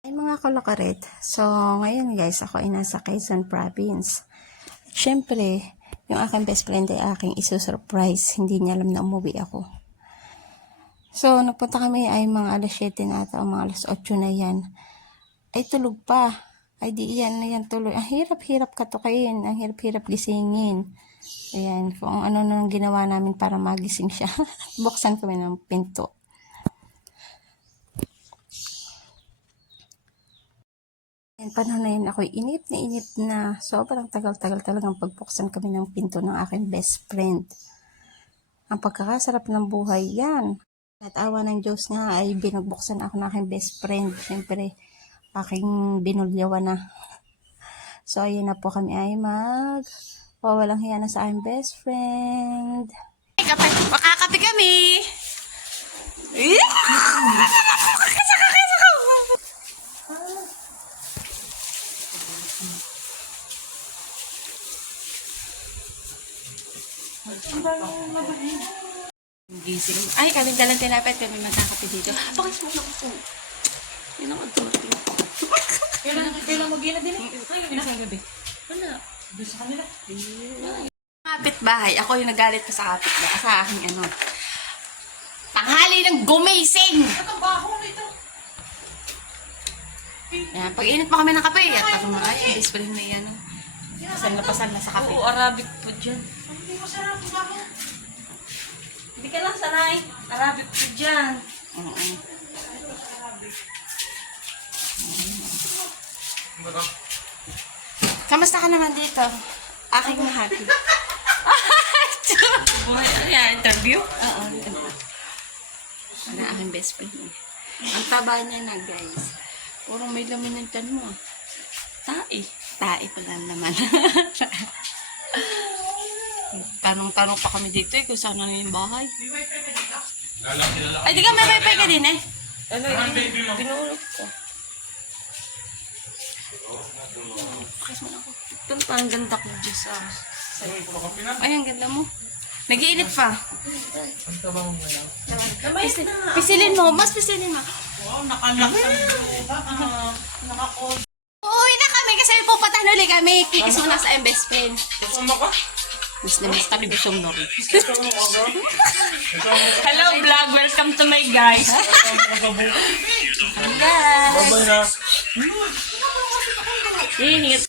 Ay mga kalokaret, so ngayon guys, ako ay nasa Quezon Province. Siyempre, yung aking best friend ay aking isusurprise, hindi niya alam na umuwi ako. So, nagpunta kami ay mga alas 7 na ata, o mga alas 8 na yan. Ay tulog pa, ay di yan na yan tuloy. Ang hirap-hirap katukain, ang hirap-hirap gisingin. Ayan, kung ano nang ginawa namin para magising siya. Buksan kami ng pinto. And panahon na yun, ako'y inip na sobrang tagal-tagal talagang pagbuksan kami ng pinto ng aking best friend. Ang pagkakasarap ng buhay yan. At awa ng Diyos nga ay binugbuksan ako ng aking best friend. Siyempre, aking binulyawan na. So, ayun na po kami ay walang hiya na sa aking best friend. Makakape kami! Gising. Ay, kami dalang tinapit kami magkakape dito. Pakis mo na ko. Yan ang adulting. Kailan mo gina din eh? Kailan sa gabi? Wala. Doon sa kanila? Kapit-bahay. Ako yung nagalit ko sa kapit-bahay. Sa aking ano. Tanghali ng gumising! Ito, baho nito. Yan, pag-init pa kami ng kape. At ako mga ay, display na yan. Pasan na sa kape. Oo, Arabic po dyan. Hindi mo sarap, baho. Hindi ka lang sanay. Arabic po dyan. Oo. Kamusta ka naman dito? Aking mahati. Ano yan, interview? Oo. Ano aking best friend. Ang taba niya na, guys. Puro may laman ng tiyan mo. Tae. Tae pala naman. Tanong-tanong pa kami dito eh kung saan na yung bahay. Ay, di ka may wifi ka din eh. Ano, pinulog ko. Pakis mo na ako. Ito pa, ang ganda ko dyan sa... Ay, ang ganda mo. Nag-iinit pa. Pisilin mo. Mas pisilin mo. Wow, nakalaksan. Nakakod. Uuwi na kami kasi pupatah na ulit kami. Kikis mo na sa best friend. Kasama ka? Mas na mas kami gusto mo rin. Hello vlog, welcome to my guys. Guys! Bye na.